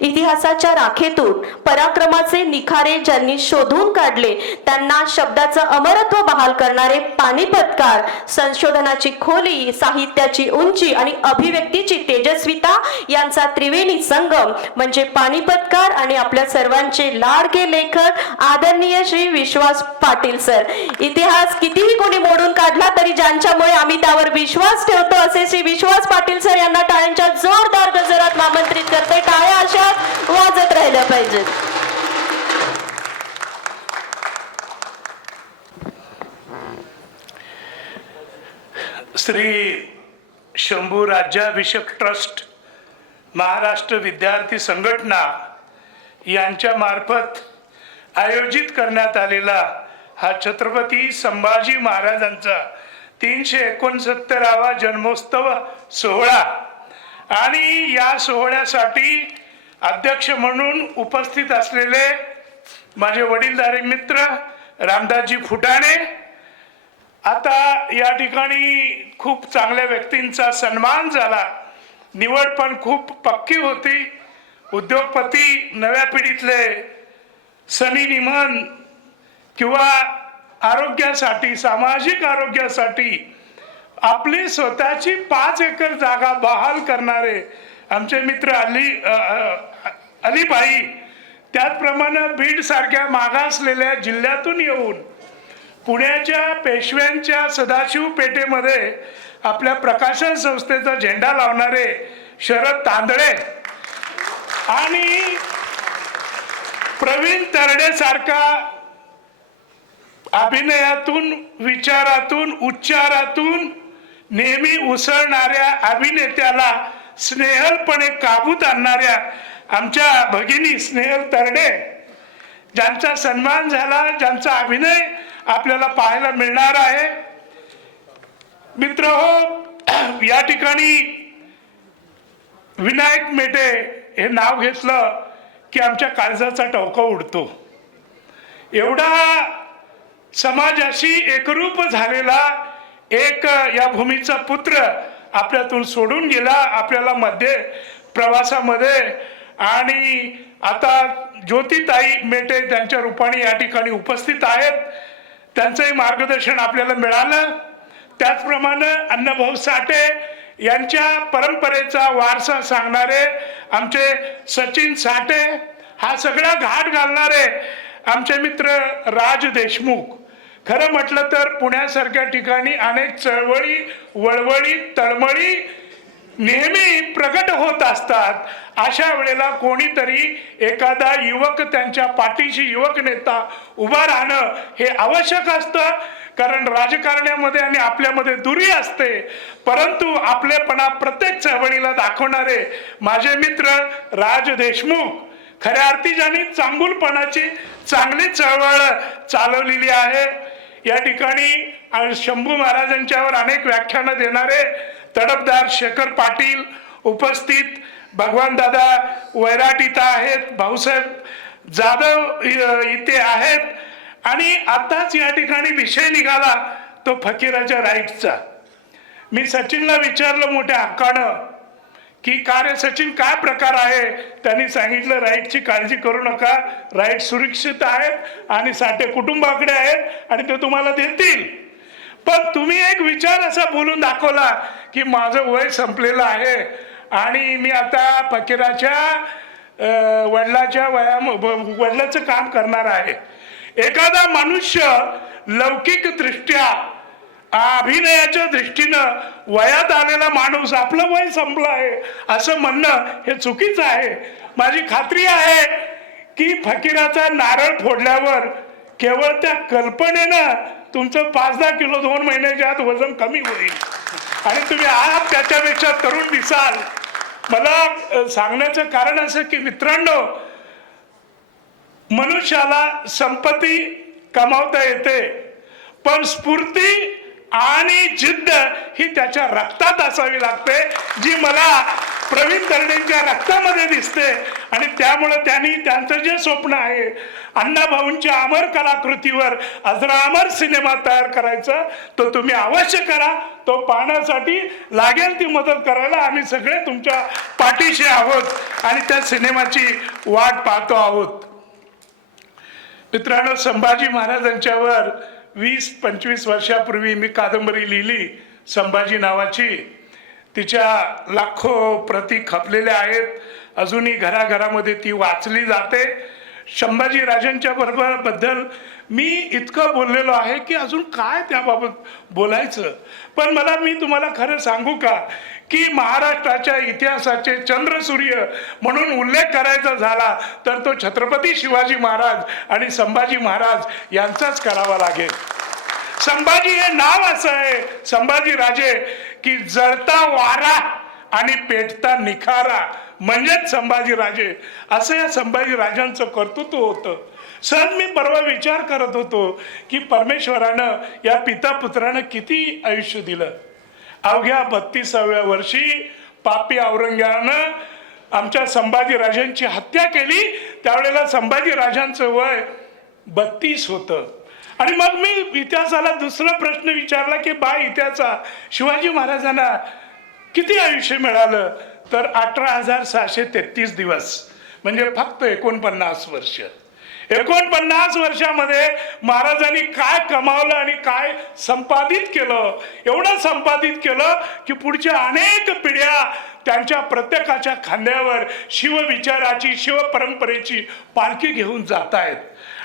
इतिहासाच्या राखेतून पराक्रमाचे निखारे ज्यांनी शोधून काढले त्यांना शब्दाचं अमरत्व बहाल करणारे पानिपतकार, संशोधनाची खोली, साहित्याची उंची आणि अभिव्यक्तीची तेजस्विता यांचा त्रिवेणी संगम म्हणजे पानिपतकार आणि आपल्या सर्वांचे लाडके लेखक आदरणीय श्री विश्वास पाटील सर। इतिहास कितीही कोणी मोडून काढला तरी ज्यांच्यामुळे आम्ही त्यावर विश्वास ठेवतो असे श्री विश्वास पाटील सर यांना टाळ्यांच्या जोरदार गजरात आमंत्रित करते। टाळ्या अशा वाजत राहिल्या पाहिजेत। श्री शंभू राज्याभिषेक ट्रस्ट, महाराष्ट्र विद्यार्थी संघटना यांच्या मार्फत आयोजित करण्यात आलेला हा छत्रपती संभाजी महाराजांचा 369वा जन्मोत्सव सोहळा आणि या सोहळ्यासाठी अध्यक्ष म्हणून उपस्थित असलेले माझे वडीलधारी मित्र रामदासजी फुटाणे। आता या ठिकाणी खूप चांगल्या व्यक्तींचा सन्मान झाला, निवड पण खूप पक्की होती। उद्योगपती, नव्या पिढीतले सनी निमन किंवा आरोग्यासाठी, सामाजिक आरोग्यासाठी आपली स्वतःची 5 एकर जागा बहाल करणारे आमचे मित्र अलीभाई, त्याचप्रमाणे बीड सारख्या मागासलेल्या जिल्ह्यातून येऊन पुण्याच्या पेशव्यांच्या सदाशिव पेठेमध्ये आपल्या प्रकाशन संस्थेचा झेंडा लावणारे शरद तांदळे आणि प्रवीण तरडे सारखा अभिनयातून, विचारातून, उच्चारातून नेहमी उसळणाऱ्या अभिनेत्याला स्नेहलपणे काबूत आणणाऱ्या आमच्या भगिनी स्नेहल तरडे, ज्यांचा सन्मान झाला, ज्यांचा अभिनय आपल्याला पाहायला मिळणार आहे। मित्रहो, या ठिकाणी विनायक मेटे हे नाव घेतलं की आमच्या काळजाचा टवका उडतो। एवढा समाजाशी एकरूप झालेला एक या भूमीचा पुत्र आपल्यातून सोडून गेला आपल्याला मध्ये प्रवासामध्ये। आणि आता ज्योतिताई मेटे त्यांच्या रूपाने या ठिकाणी उपस्थित आहेत, त्यांचंही मार्गदर्शन आपल्याला मिळालं। त्याचप्रमाणे अण्णाभाऊ साठे यांच्या परंपरेचा वारसा सांगणारे आमचे सचिन साठे, हा सगळा घाट घालणारे आमचे मित्र राज देशमुख। खरं म्हटलं तर पुण्यासारख्या ठिकाणी अनेक चळवळी, वळवळी, तळमळी नेहमी प्रगट होत असतात। अशा वेळेला कोणीतरी एखादा युवक, त्यांच्या पाठीशी युवक नेता उभा राहणं हे आवश्यक असतं, कारण राजकारण्यामध्ये आणि आपल्यामध्ये दुरी असते, परंतु आपलेपणा प्रत्येक चळवळीला दाखवणारे माझे मित्र राज देशमुख खऱ्या अर्थी ज्यांनी चांगुलपणाची चांगली चळवळ चालवलेली आहे। या ठिकाणी शंभू महाराजांच्यावर अनेक व्याख्यानं देणारे तडफदार शेखर पाटील उपस्थित, भगवान दादा वैराट इथं आहेत, भाऊसाहेब जाधव इथे आहेत आणि आताच या ठिकाणी विषय निघाला तो फकीराच्या राईटचा। मी सचिनला विचारलं मोठ्या हक्कानं की का रे सचिन, काय प्रकार आहे? त्यांनी सांगितलं राईटची काळजी करू नका, राईट सुरक्षित आहेत आणि साठे कुटुंबाकडे आहेत आणि ते तुम्हाला देतील। पण तुम्ही एक विचार असा बोलून दाखवला की माझं वय संपलेलं आहे आणि मी आता फकीराच्या वडिलाचं काम करणार आहे। एखादा मनुष्य लौकिक दृष्ट्या, अभिनयाच्या दृष्टीनं वयात आलेला माणूस आपलं वय संपलं आहे असं म्हणणं हे चुकीचं आहे। माझी खात्री आहे की फकीराचा नारळ फोडल्यावर केवळ त्या कल्पनेनं तुमचं 5-10 किलो 2 महिन्याच्या आत वजन कमी होईल आणि तुम्ही आहात त्याच्यापेक्षा तरुण दिसाल। मला सांगण्याचं कारण असं की मित्रांनो, मनुष्याला संपत्ती कमावता येते पण स्फूर्ती आणि जिद्द ही त्याच्या रक्तात असावी लागते, जी मला प्रवीण दर्डेंच्या रक्तामध्ये दिसते आणि त्यामुळे त्यांनी त्यांचं जे स्वप्न आहे अण्णाभाऊंच्या अमर कलाकृतीवर अजरामर सिनेमा तयार करायचा, तो तुम्ही अवश्य करा. तो पाहण्यासाठी लागेल ती मदत करायला आम्ही सगळे तुमच्या पाठीशी आहोत आणि त्या सिनेमाची वाट पाहतो आहोत. मित्रांनो, संभाजी महाराजांच्यावर 20-25 वर्षापूर्वी मी कादंबरी लिहिली संभाजी नावाची. तिच्या लाखो प्रती खपलेल्या आहेत, अजूनही घराघरामध्ये ती वाचली जाते. संभाजी राजांच्या बद्दल मी इतकं बोललेलो आहे की अजून काय त्याबाबत बोलायचं. पण मी तुम्हाला खरं सांगू का की महाराष्ट्राच्या इतिहासाचे चंद्रसूर्य म्हणून उल्लेख करायचा झाला तर तो छत्रपती शिवाजी महाराज आणि संभाजी महाराज यांचाच करावा लागेल. संभाजी हे नाव असं आहे, संभाजी राजे, की जळता वारा आणि पेटता निखारा म्हणजेच संभाजी राजे, असं या संभाजी राजांचं कर्तृत्व होतं. सहज मी परवा विचार करत होतो की परमेश्वरानं या पिता पुत्रानं किती आयुष्य दिलं. अवघ्या 32व्या वर्षी पापी औरंगजेबानं आमच्या संभाजी राजांची हत्या केली. त्यावेळेला संभाजी राजांचं वय 32 होतं. आणि मग मी इतिहासाला दुसरा प्रश्न विचारला की इतिहासा शिवाजी महाराजांना किती आयुष्य मिळालं, तर 18,633 दिवस, म्हणजे फक्त 49 वर्ष. 49 वर्षामध्ये महाराजांनी काय कमावलं आणि काय संपादित केलं. एवढं संपादित केलं की पुढच्या अनेक पिढ्या त्यांच्या प्रत्येकाच्या खांद्यावर शिवविचाराची, शिवपरंपरेची पालखी घेऊन जात आहेत.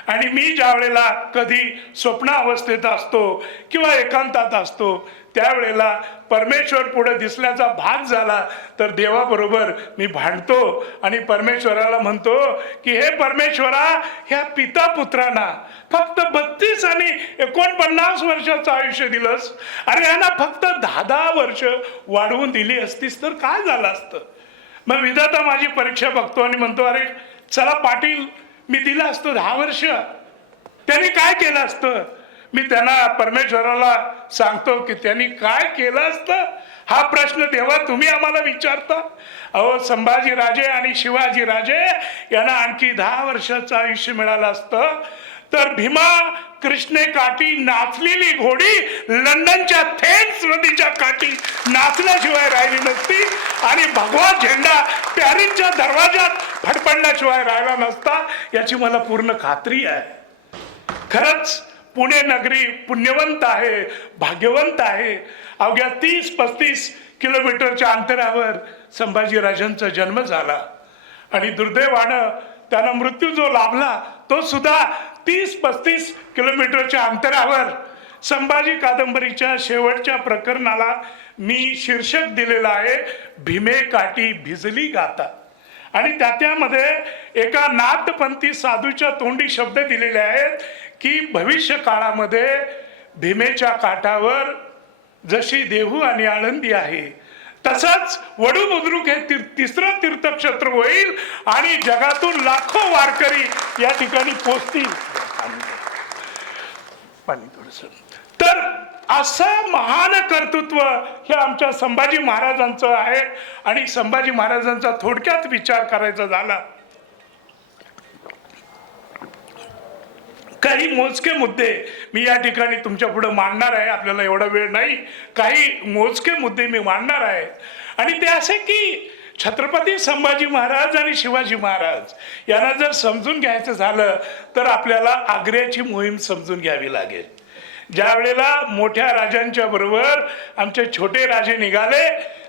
आणि मी ज्या वेळेला कधी स्वप्नावस्थेत असतो किंवा एकांतात असतो त्यावेळेला परमेश्वर पुढे दिसल्याचा भाग झाला तर देवाबरोबर मी भांडतो आणि परमेश्वराला म्हणतो की हे परमेश्वरा, ह्या पिता पुत्रांना फक्त 32 आणि 49 वर्षाचं आयुष्य दिलंस. अरे यांना फक्त 10-10 वर्ष वाढवून दिली असतीस तर काय झालं असतं. मग विधाता माझी परीक्षा बघतो आणि म्हणतो, अरे चला पाटील, मी दिलं असतं 10 वर्ष, त्यांनी काय केलं असतं. मी त्यांना परमेश्वराला सांगतो की त्यांनी काय केलं असतं. हा प्रश्न देवा तुम्ही आम्हाला विचारता. अहो, संभाजी राजे आणि शिवाजी राजे यांना आणखी 10 वर्षाचं आयुष्य मिळालं असतं तर भीमा कृष्णे काठी नाचलेली घोडी लंडनच्या थेम्स नदीच्या काठी नाचल्याशिवाय राहिली नसती आणि भगवा झेंडा पॅरिसच्या दरवाजात फडफडल्याशिवाय राहिला नसता, याची मला पूर्ण खात्री आहे. खरंच पुणे नगरी पुण्यवंत आहे, भाग्यवंत आहे. अवघ्या 30-35 किलोमीटरच्या अंतरावर संभाजी राजांचा जन्म झाला आणि दुर्दैवानं त्यांना मृत्यू जो लाभला तो सुद्धा 30-35 किलोमीटरच्या अंतरावर. संभाजी कादंबरीच्या शेवटच्या प्रकरणाला मी शीर्षक दिलेलं आहे, भीमे काठी भिजली गाता. आणि त्यामध्ये एका नाथपंथी साधूच्या तोंडी शब्द दिलेले आहेत की भविष्य काळामध्ये भीमेच्या काठावर जशी देहू आणि आळंदी आहे तसंच वडू बुद्रुक हे तिसरं तीर्थक्षेत्र होईल आणि जगातून लाखो वारकरी या ठिकाणी पोहोचतील. पाणी थोडंसं. तर असं महान कर्तृत्व हे आमच्या संभाजी महाराजांचं आहे. आणि संभाजी महाराजांचा थोडक्यात विचार करायचा झाला, काही मोजके मुद्दे मी या ठिकाणी तुमच्या पुढे मांडणार आहे. आपल्याला एवढा वेळ नाही, काही मोजके मुद्दे मी मांडणार आहे. आणि ते असे की छत्रपती संभाजी महाराज आणि शिवाजी महाराज यांना जर समजून घ्यायचं झालं तर आपल्याला आग्र्याची मोहीम समजून घ्यावी लागेल. ज्या वेळेला मोठ्या राजांच्या बरोबर आमचे छोटे राजे निघाले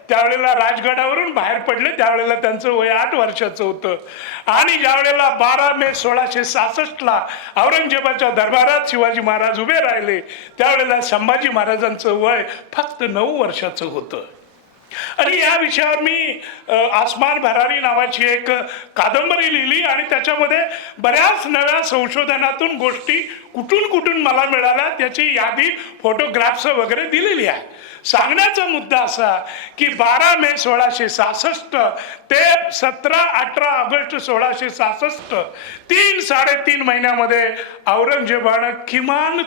त्यावेळेला राजगडावरून बाहेर पडले, त्यावेळेला त्यांचं वय 8 वर्षाचं होतं. आणि ज्या वेळेला 12 मे 1666 औरंगजेबाच्या दरबारात शिवाजी महाराज उभे राहिले त्यावेळेला संभाजी महाराजांचं वय फक्त 9 वर्षाचं होतं. आणि या विषयावर मी आसमान भरारी नावाची एक कादंबरी लिहिली आणि त्याच्यामध्ये बऱ्याच नव्या संशोधनातून गोष्टी कुठून मला मिळाल्या त्याची यादी, फोटोग्राफ्स वगैरे दिलेली आहे. सांगण्याचा मुद्दा असा की 12 मे 1666 ते 17-18 ऑगस्ट 1666 3-3.5 महिन्यामध्ये औरंगजेबानं किमान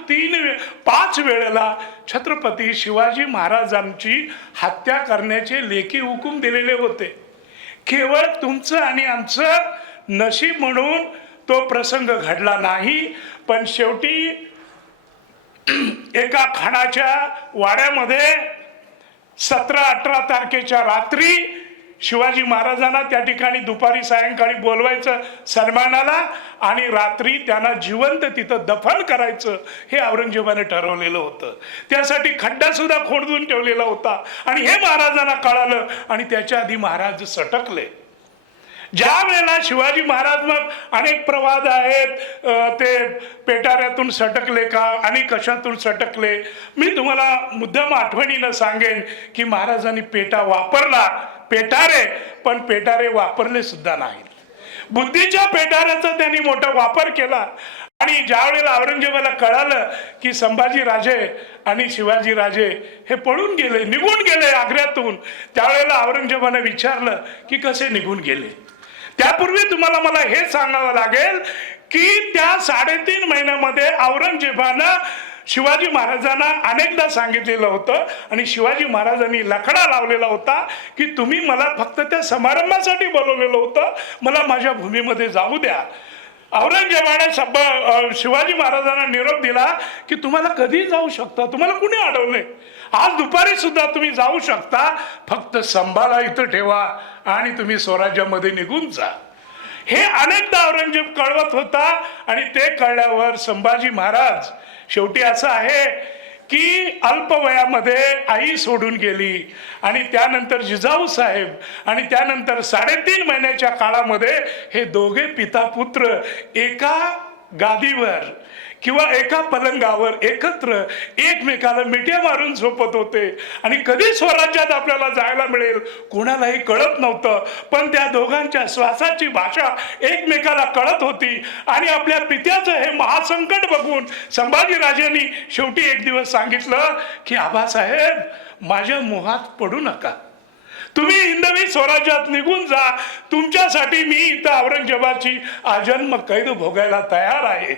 5 वेळेला छत्रपती शिवाजी महाराजांची हत्या करण्याचे लेखी हुकूम दिलेले होते. केवळ तुमचं आणि आमचं नशीब म्हणून तो प्रसंग घडला नाही, पण शेवटी एका खानाच्या वाड्यामध्ये 17-18 तारखेच्या रात्री शिवाजी महाराजांना त्या ठिकाणी दुपारी सायंकाळी बोलवायचं सन्मानाला आणि रात्री त्यांना जिवंत तिथं दफन करायचं हे औरंगजेबाने ठरवलेलं होतं. त्यासाठी खड्डा सुद्धा खोदून ठेवलेला होता आणि हे महाराजांना कळालं आणि त्याच्या आधी महाराज सटकले. ज्या वेळेला शिवाजी महाराज, मग अनेक प्रवाद आहेत, ते पेटाऱ्यातून सटकले का आणि कशातून सटकले, मी तुम्हाला मुद्दाम आठवणीनं सांगेन की महाराजांनी पेटा वापरला, पेटारे, पण पेटारे वापरले सुद्धा नाही. बुद्धीच्या पेटाऱ्याचा त्यांनी मोठा वापर केला आणि ज्या वेळेला औरंगजेबाला कळालं की संभाजी राजे आणि शिवाजी राजे हे पळून गेले, निघून गेले आग्र्यातून, त्यावेळेला औरंगजेबाने विचारलं की कसे निघून गेले. त्यापूर्वी तुम्हाला मला हे सांगावं लागेल की त्या 3.5 महिन्यामध्ये औरंगजेबानं शिवाजी महाराजांना अनेकदा सांगितलेलं होतं आणि शिवाजी महाराजांनी लकडा लावलेला होता की तुम्ही मला फक्त त्या समारंभासाठी बोलवलेलं होतं, मला माझ्या भूमीमध्ये जाऊ द्या. औरंगजेबाने शिवाजी महाराजांना निरोप दिला की तुम्हाला कधी जाऊ शकता, तुम्हाला कुणी अडवले, आज दुपारी सुद्धा तुम्ही जाऊ शकता, फक्त संभाला इथं ठेवा आणि तुम्ही स्वराज्यामध्ये निघून जा. हे अनेकदा औरंगजेब कळवत होता आणि ते कळल्यावर संभाजी महाराज, शेवटी असं आहे की अल्पवयामध्ये आई सोडून गेली आणि त्यानंतर जिजाऊ साहेब आणि त्यानंतर 3.5 महिन्याच्या काळामध्ये हे दोघे पिता पुत्र एका गादीवर किंवा एका पलंगावर एकत्र एकमेकाला मिठ्या मारून झोपत होते आणि कधी स्वराज्यात आपल्याला जायला मिळेल कोणालाही कळत नव्हतं, पण त्या दोघांच्या श्वासाची भाषा एकमेकाला कळत होती आणि आपल्या पित्याचं हे महासंकट बघून संभाजीराजांनी शेवटी एक दिवस सांगितलं की आबासाहेब, माझ्या मोहात पडू नका, तुम्ही हिंदवी स्वराज्यात निघून जा, तुमच्यासाठी मी इथं औरंगजेबाची आजन्म कैद भोगायला तयार आहे.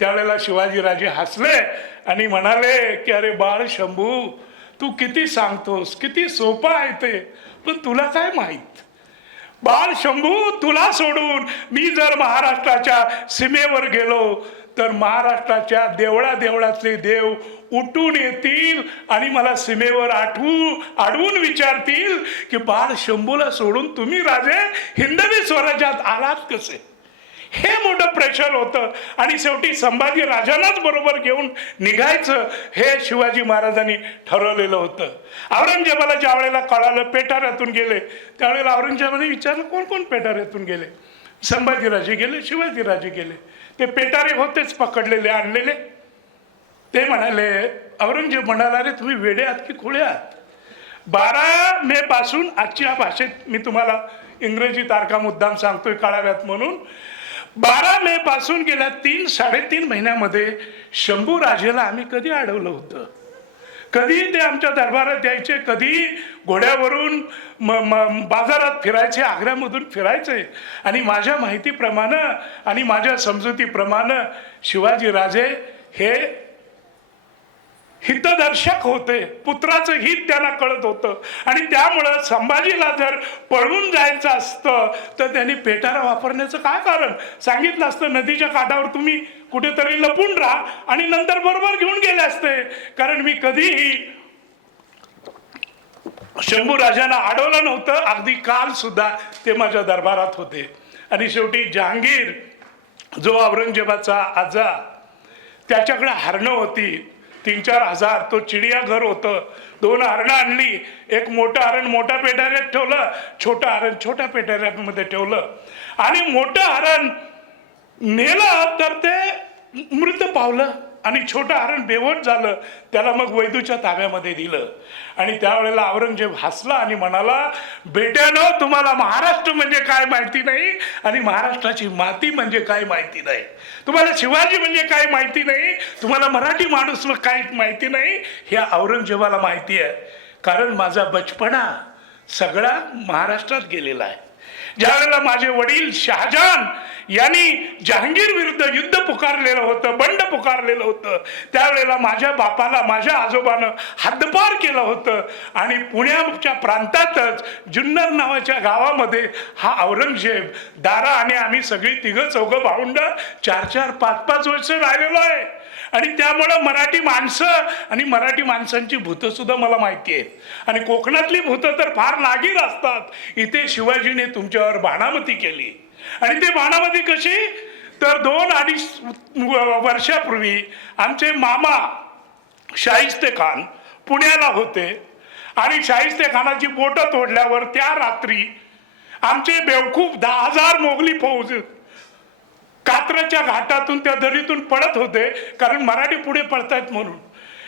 त्यावेळेला शिवाजीराजे हसले आणि म्हणाले की अरे बाळ शंभू, तू किती सांगतोस, किती सोपं आहे ते, पण तुला काय माहित. बाळ शंभू, तुला सोडून मी जर महाराष्ट्राच्या सीमेवर गेलो तर महाराष्ट्राच्या देवळातले देव उठून येतील आणि मला सीमेवर आडवून विचारतील की बाळ शंभूला सोडून तुम्ही राजे हिंदवी स्वराज्यात आलात कसे. हे मोठं प्रेशर होतं आणि शेवटी संभाजी राजांनाच बरोबर घेऊन निघायचं हे शिवाजी महाराजांनी ठरवलेलं होतं. औरंगजेबाला ज्या वेळेला कळालं पेटाऱ्यातून गेले, त्यावेळेला औरंगजेबाने विचारलं कोण कोण पेटाऱ्यातून गेले. संभाजीराजे गेले, शिवाजीराजे गेले. ते पेटारे होतेच पकडलेले आणलेले. ते म्हणाले, औरंगजेब म्हणाला, अरे तुम्ही वेडे आहात की खोळे आहात. 12 मे पासून, आजच्या भाषेत मी तुम्हाला इंग्रजी तारखा मुद्दाम सांगतोय कळाव्यात म्हणून, 12 मे पासून गेल्या 3-3.5 महिन्यामध्ये शंभू राजेला आम्ही कधी अडवलं होतं. कधी ते आमच्या दरबारात यायचे, कधी घोड्यावरून बाजारात फिरायचे, आग्र्यामधून फिरायचे आणि माझ्या माहितीप्रमाणे आणि माझ्या समजुतीप्रमाणे शिवाजी राजे हे हितदर्शक होते, पुत्राचं हित त्यांना कळत होतं आणि त्यामुळं संभाजीला जर पळून जायचं असतं तर त्यांनी पेटारा वापरण्याचं काय कारण, सांगितलं असतं नदीच्या काठावर तुम्ही कुठेतरी लपून राहा आणि नंतर बरोबर घेऊन गेले असते. कारण मी कधीही शंभू राजांना अडवलं नव्हतं, अगदी काल सुद्धा ते माझ्या दरबारात होते. आणि शेवटी जहांगीर जो औरंगजेबाचा आजा, त्याच्याकडे हरणं होती 3-4 हजार, तो चिडियाघर होतं. 2 हरणं आणली, एक मोठं हरण मोठ्या पेटाऱ्यात ठेवलं, छोटं हरण छोट्या पेटाऱ्यामध्ये ठेवलं आणि मोठं हरण नेलं तर ते मृत पावलं आणि छोटं हरण बेवट झालं. त्याला मग वैदूच्या ताब्यामध्ये दिलं आणि त्यावेळेला औरंगजेब हसला आणि म्हणाला, बेट्यानो, तुम्हाला महाराष्ट्र म्हणजे काय माहिती नाही आणि महाराष्ट्राची माती म्हणजे काय माहिती नाही, तुम्हाला शिवाजी म्हणजे काय माहिती नाही, तुम्हाला मराठी माणूस काय माहिती नाही. हे औरंगजेबाला माहिती आहे, कारण माझा बचपना सगळा महाराष्ट्रात गेलेला आहे. ज्यावेळेला माझे वडील शहाजहान यांनी जहांगीर विरुद्ध युद्ध पुकारलेलं होतं, बंड पुकारलेलं होतं, त्यावेळेला माझ्या बापाला माझ्या आजोबानं हद्दपार केलं होतं आणि पुण्याच्या प्रांतातच जुन्नर नावाच्या गावामध्ये हा औरंगजेब, दारा आणि आम्ही सगळी तिघं चौघं भावंड 4-4, 5-5 वर्ष राहिलेलो आहे. आणि त्यामुळं मराठी माणसं आणि मराठी माणसांची भूतं सुद्धा मला माहिती आहेत आणि कोकणातली भूतं तर फार लागीर असतात. इथे शिवाजीने तुमच्यावर बाणामती केली आणि ते बाणामती कशी तर 2-2.5 वर्षापूर्वी आमचे मामा शाहिस्ते खान पुण्याला होते आणि शाहिस्ते खानाची बोटं तोडल्यावर त्या रात्री आमचे बेवकूफ 10,000 मोगली फौज कात्रच्या घाटातून त्या दरीतून पळत होते, कारण मराठी पुढे पळतायत म्हणून.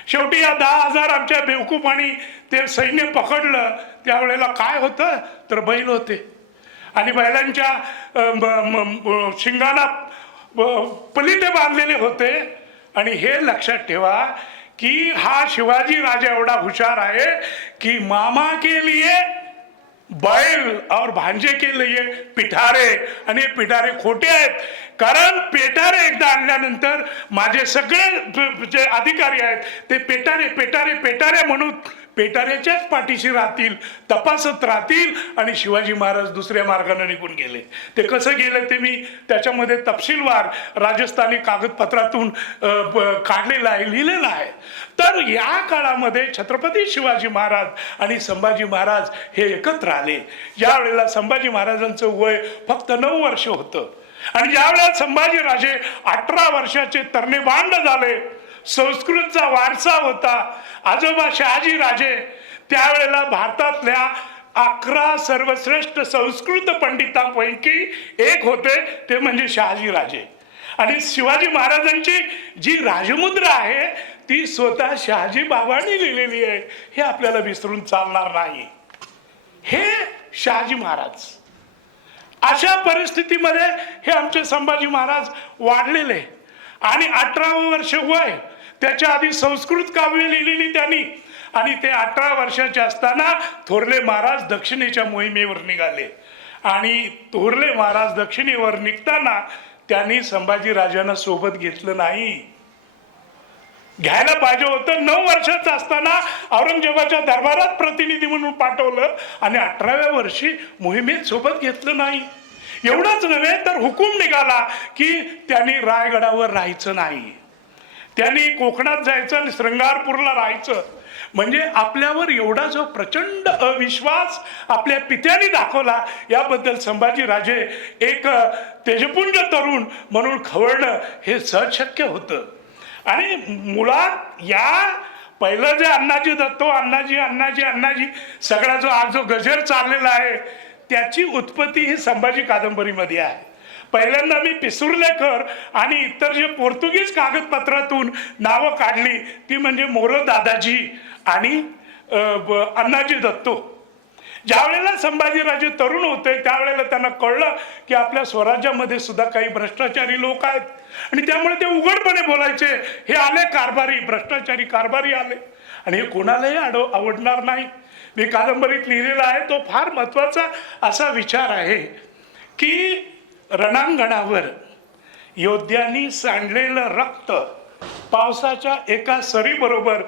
शेवटी या 10,000 आमच्या बेवकूफांनी ते सैन्य पकडलं. त्यावेळेला काय होतं तर बैल होते आणि बैलांच्या शिंगाला पलिटे बांधलेले होते. आणि हे लक्षात ठेवा की हा शिवाजी राजा एवढा हुशार आहे की मामा के लिए बैल और भांजे के लिए पिठारे. आणि पिठारे खोटे आहेत, कारण पेटारे एकदा आणल्यानंतर माझे सगळे जे अधिकारी आहेत ते पेटारे पेटारे पेटारे म्हणून पेटाऱ्याच्याच पाठीशी राहतील, तपासत राहतील. आणि शिवाजी महाराज दुसऱ्या मार्गाने निघून गेले. ते कसं गेले ते मी त्याच्यामध्ये तपशीलवार राजस्थानी कागदपत्रातून काढलेलं आहे, लिहिलेलं आहे. तर या काळामध्ये छत्रपती शिवाजी महाराज आणि संभाजी महाराज हे एकत्र आले. यावेळेला संभाजी महाराजांचं वय फक्त 9 वर्ष होतं आणि ज्यावेळेला संभाजी राजे 18 वर्षाचे तरणेबांड झाले, संस्कृतचा वारसा होता आजोबा शहाजी राजे, त्यावेळेला भारतातल्या 11 सर्वश्रेष्ठ संस्कृत पंडितांपैकी एक होते, ते म्हणजे शहाजी राजे. आणि शिवाजी महाराजांची जी राजमुद्रा आहे ती स्वतः शहाजी बाबांनी लिहिलेली आहे, हे आपल्याला विसरून चालणार नाही. हे शहाजी महाराज अशा परिस्थितीमध्ये हे आमचे संभाजी महाराज वाढलेले आणि 18 वर्ष वय. त्याच्या आधी संस्कृत काव्य लिहिलेली त्यांनी आणि ते 18 वर्षाचे असताना थोरले महाराज दक्षिणेच्या मोहिमेवर निघाले. आणि थोरले महाराज दक्षिणेवर निघताना त्यांनी संभाजी राजांना सोबत घेतलं नाही. घ्यायला पाहिजे होतं. 9 वर्षाचं असताना औरंगजेबाच्या दरबारात प्रतिनिधी म्हणून पाठवलं आणि 18व्या वर्षी मोहिमेत सोबत घेतलं नाही. एवढंच नव्हे तर हुकूम निघाला की त्यांनी रायगडावर राहायचं नाही, त्यांनी कोकणात जायचं आणि श्रंगारपूरला राहायचं. म्हणजे आपल्यावर एवढा जो प्रचंड अविश्वास आपल्या पित्याने दाखवला, याबद्दल संभाजी राजे एक तेजपुंज तरुण म्हणून खवळणं हे सहज शक्य होतं. आणि मुळात या पहिलं जे अण्णाजी दत्तो अण्णाजी अण्णाजी अण्णाजी सगळा जो आज जो गजर चाललेला आहे त्याची उत्पत्ती ही संभाजी कादंबरीमध्ये आहे. पहिल्यांदा मी पिसुर्लेकर आणि इतर जे पोर्तुगीज कागदपत्रातून नावं काढली ती म्हणजे मोरो दादाजी आणि अण्णाजी दत्तो. ज्यावेळेला संभाजीराजे तरुण होते त्यावेळेला त्यांना कळलं की आपल्या स्वराज्यामध्ये सुद्धा काही भ्रष्टाचारी लोक आहेत आणि त्यामुळे ते उघडपणे बोलायचे, हे आले कारभारी, भ्रष्टाचारी कारभारी आले. आणि हे कोणालाही आवडणार नाही. मी कादंबरीत लिहिलेला आहे तो फार महत्वाचा असा विचार आहे की रणांगणावर योद्ध्यांनी सांडलेलं रक्त पावसाच्या एका सरीबरोबर